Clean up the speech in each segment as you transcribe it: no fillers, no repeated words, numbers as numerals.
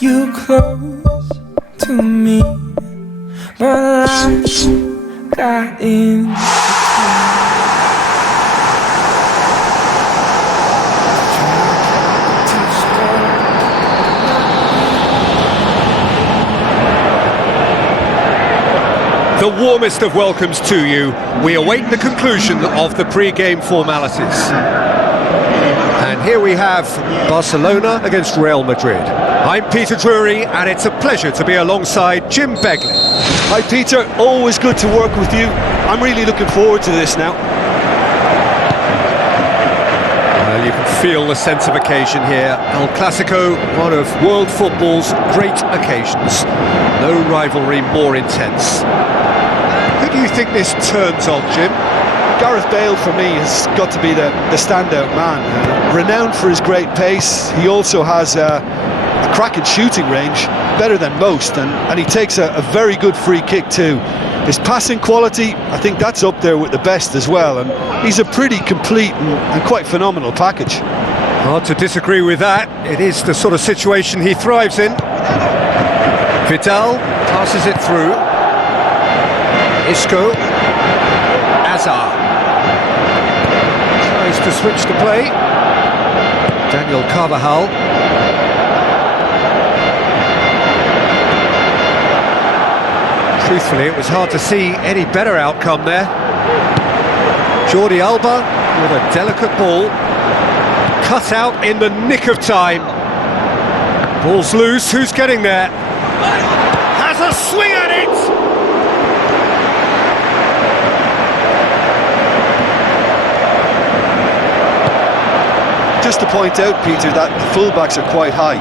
you close to me, but life got in. The warmest of welcomes to you. We await the conclusion of the pre-game formalities. And here we have Barcelona against Real Madrid. I'm Peter Drury, and it's a pleasure to be alongside Jim Begley. Hi Peter, always good to work with you. I'm really looking forward to this now. Well, you can feel the sense of occasion here. El Clasico, one of world football's great occasions. No rivalry more intense. Who do you think this turns on, Jim? Gareth Bale, for me, has got to be the standout man. Renowned for his great pace, he also has a cracking shooting range, better than most, and he takes a very good free kick too. His passing quality, I think that's up there with the best as well, and he's a pretty complete and quite phenomenal package. Hard to disagree with that. It is the sort of situation he thrives in. Vidal passes it through. Isco. Azar. Tries to switch the play. Daniel Carvajal. Truthfully, it was hard to see any better outcome there. Jordi Alba with a delicate ball. Cut out in the nick of time. Ball's loose, who's getting there? Has a swing at it! Just to point out, Peter, that the fullbacks are quite high.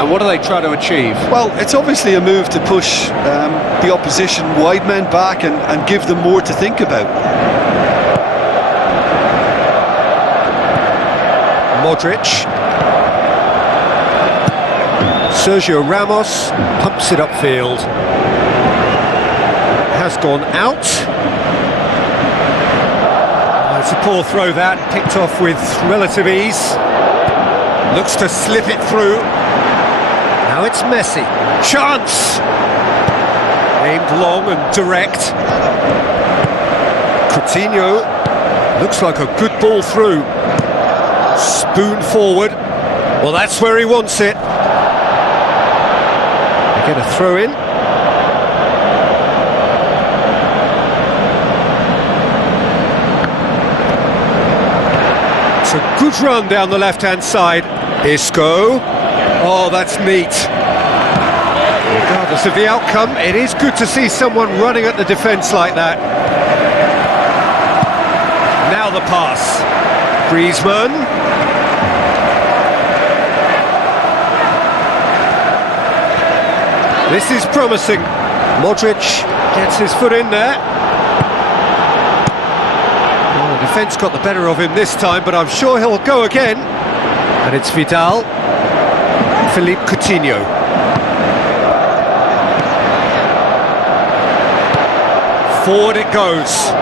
And what are they trying to achieve? Well, it's obviously a move to push the opposition wide men back and give them more to think about. Modric. Sergio Ramos pumps it upfield. Has gone out. It's a poor throw that, picked off with relative ease. Looks to slip it through. Now it's Messi. Chance! Aimed long and direct. Coutinho. Looks like a good ball through. Spoon forward. Well, that's where he wants it. They get a throw in. It's a good run down the left-hand side. Isco. Oh, that's neat. Regardless of the outcome, it is good to see someone running at the defence like that. Now the pass. Griezmann. This is promising. Modric gets his foot in there. Well, the defence got the better of him this time, but I'm sure he'll go again. And it's Vidal. Philippe Coutinho. Forward it goes.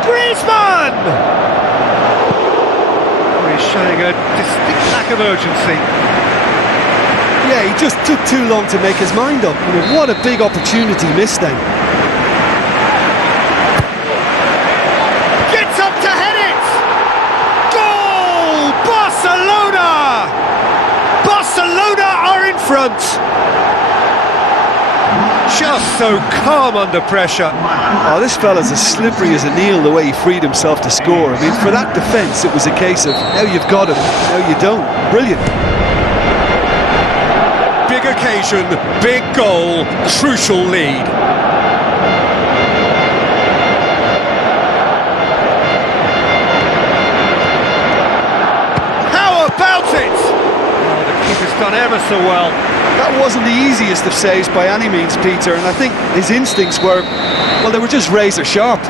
Griezmann! He's showing a distinct lack of urgency. Yeah, he just took too long to make his mind up. I mean, what a big opportunity missed then. Gets up to head it! Goal! Barcelona! Barcelona are in front! Just so calm under pressure. Oh, this fella's as slippery as a Neil, the way he freed himself to score. I mean, for that defence, it was a case of now you've got him, now you don't. Brilliant. Big occasion, big goal, crucial lead. How about it? Oh, the keeper's done ever so well. That wasn't the easiest of saves by any means, Peter, and I think his instincts were, well, they were just razor sharp.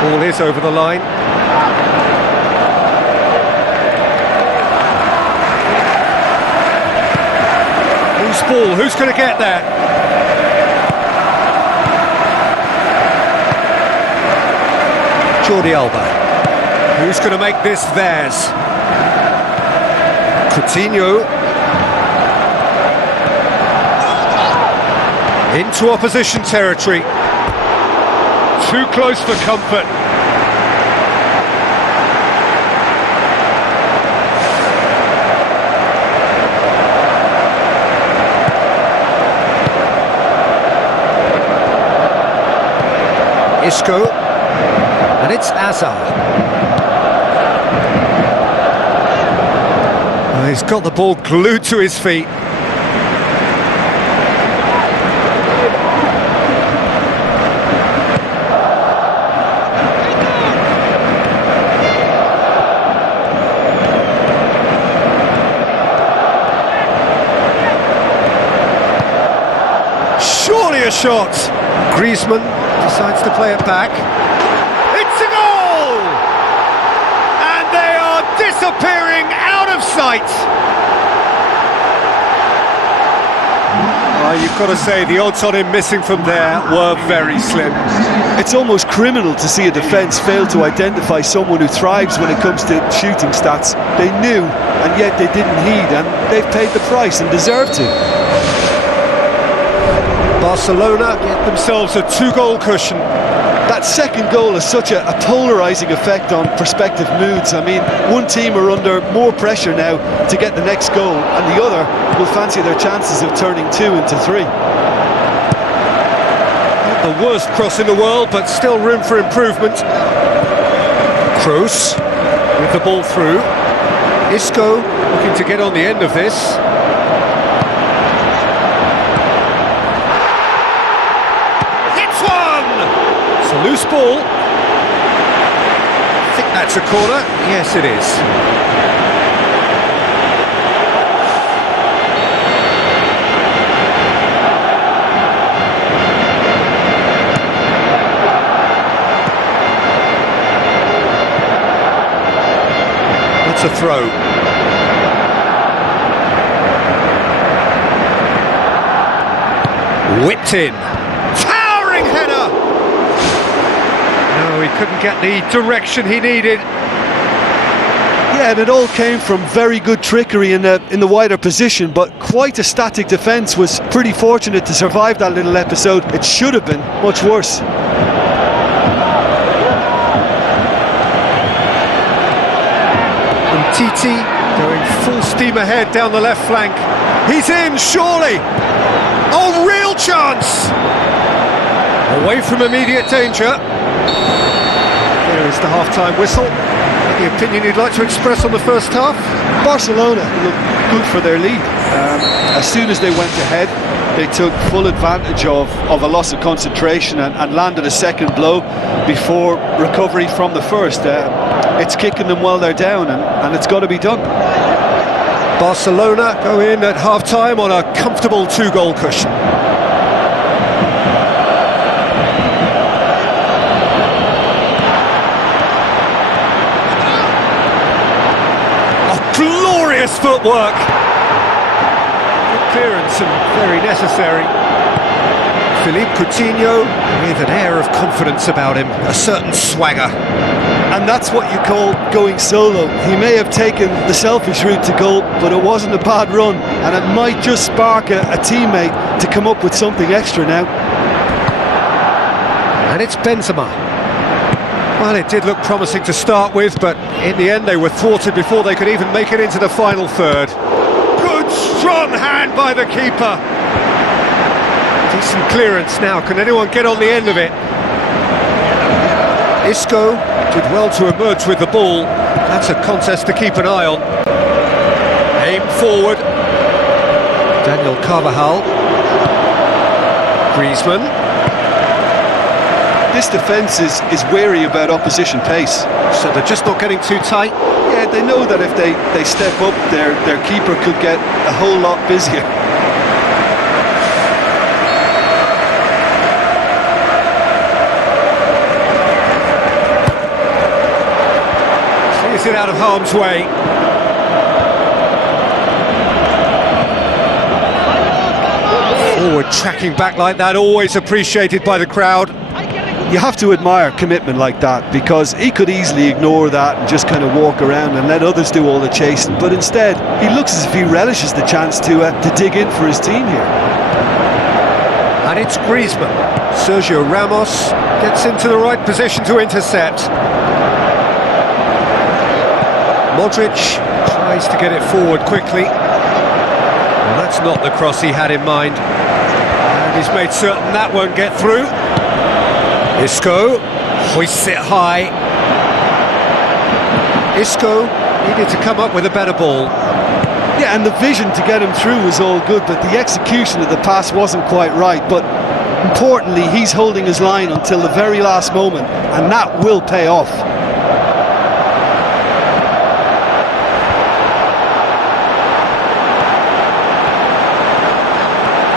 Ball is over the line. Who's ball? Who's going to get there? Jordi Alba. Who's going to make this theirs? Coutinho. Into opposition territory. Too close for comfort. Isco, and it's Azar. Oh, he's got the ball glued to his feet. Surely a shot. Griezmann decides to play it back. It's a goal! And they are disappearing out of sight. You've got to say the odds on him missing from there were very slim. It's almost criminal to see a defence fail to identify someone who thrives when it comes to shooting stats. They knew, and yet they didn't heed, and they've paid the price and deserve to. Barcelona get themselves a 2-goal cushion. That second goal has such a polarising effect on prospective moods. I mean, one team are under more pressure now to get the next goal, and the other will fancy their chances of turning 2 into 3. Not the worst cross in the world, but still room for improvement. Kroos with the ball through. Isco looking to get on the end of this. It's a loose ball. I think that's a corner. Yes, it is. That's a throw. Whipped in. Towering header! No, he couldn't get the direction he needed. Yeah, and it all came from very good trickery in the wider position, but quite a static defence. Was pretty fortunate to survive that little episode. It should have been much worse. Titi going full steam ahead down the left flank. He's in, surely! Oh, real chance! Away from immediate danger. There is the half-time whistle. Any opinion you'd like to express on the first half? Barcelona looked good for their lead. As soon as they went ahead, they took full advantage of a loss of concentration and landed a second blow before recovery from the first. It's kicking them while they're down, and it's got to be done. Barcelona go in at half-time on a comfortable 2-goal cushion. Oh, glorious footwork! Good clearance and very necessary. Philippe Coutinho with an air of confidence about him, a certain swagger. And that's what you call going solo. He may have taken the selfish route to goal, but it wasn't a bad run, and it might just spark a teammate to come up with something extra now. And it's Benzema. Well, it did look promising to start with, but in the end they were thwarted before they could even make it into the final third. Good strong hand by the keeper. Decent clearance now. Can anyone get on the end of it? Isco did well to emerge with the ball. That's a contest to keep an eye on. Aim forward. Daniel Carvajal. Griezmann. This defence is wary about opposition pace. So they're just not getting too tight? Yeah, they know that if they step up, their keeper could get a whole lot busier. It out of harm's way. Forward tracking back like that, always appreciated by the crowd. You have to admire commitment like that, because he could easily ignore that and just kind of walk around and let others do all the chasing, but instead he looks as if he relishes the chance to dig in for his team here. And it's Griezmann. Sergio Ramos gets into the right position to intercept. Modric tries to get it forward quickly. Well, that's not the cross he had in mind. And he's made certain that won't get through. Isco hoists it high. Isco needed to come up with a better ball. Yeah, and the vision to get him through was all good, but the execution of the pass wasn't quite right. But importantly, he's holding his line until the very last moment, and that will pay off.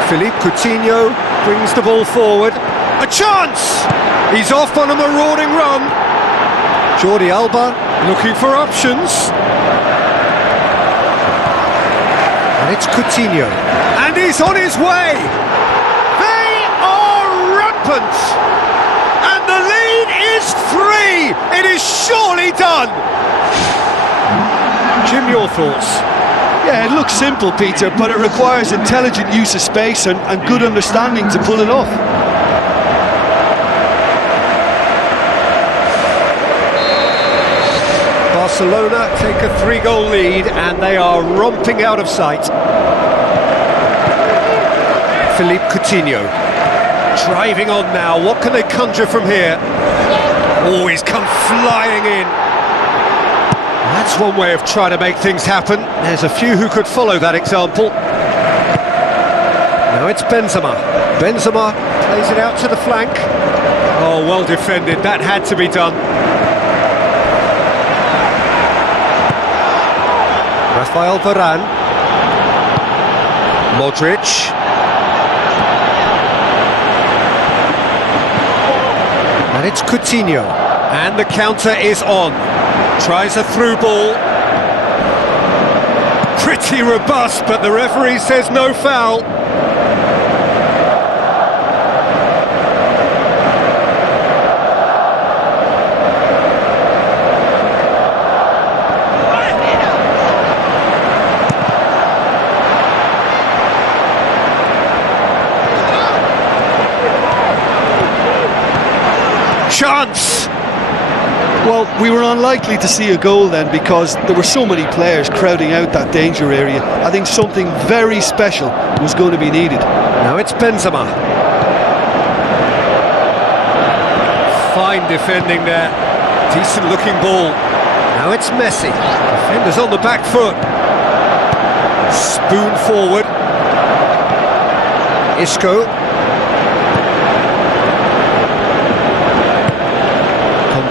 Philippe Coutinho brings the ball forward. A chance! He's off on a marauding run. Jordi Alba looking for options. And it's Coutinho. And he's on his way! They are rampant! And the lead is 3! It is surely done! Jim, your thoughts? Yeah, it looks simple, Peter, but it requires intelligent use of space and good understanding to pull it off. Barcelona take a 3-goal lead and they are romping out of sight. Philippe Coutinho driving on now. What can they conjure from here? Oh, he's come flying in. That's one way of trying to make things happen. There's a few who could follow that example. Now it's Benzema. Benzema plays it out to the flank. Oh, well defended. That had to be done. Rafael Varane. Modric. And it's Coutinho. And the counter is on. Tries a through ball. Pretty robust, but the referee says no foul. Chance! Well, we were unlikely to see a goal then because there were so many players crowding out that danger area. I think something very special was going to be needed. Now it's Benzema. Fine defending there. Decent looking ball. Now it's Messi. Defenders on the back foot. Spoon forward. Isco.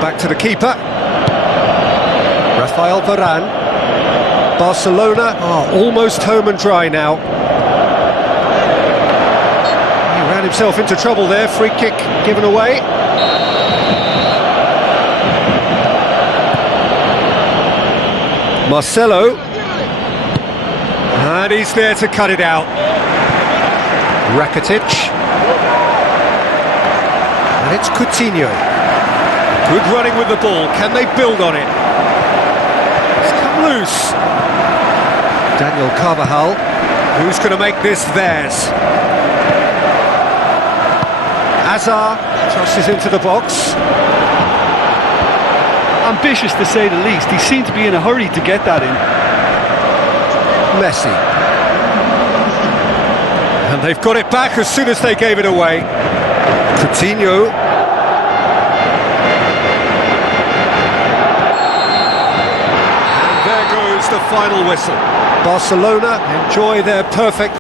Back to the keeper. Rafael Varane. Barcelona are almost home and dry now. He ran himself into trouble there. Free kick given away. Marcelo. And he's there to cut it out. Rakitic. And it's Coutinho. Good running with the ball. Can they build on it? It's come loose. Daniel Carvajal. Who's going to make this theirs? Hazard crosses into the box. Ambitious to say the least. He seemed to be in a hurry to get that in. Messi. And they've got it back as soon as they gave it away. Coutinho. The final whistle. Barcelona enjoy their perfect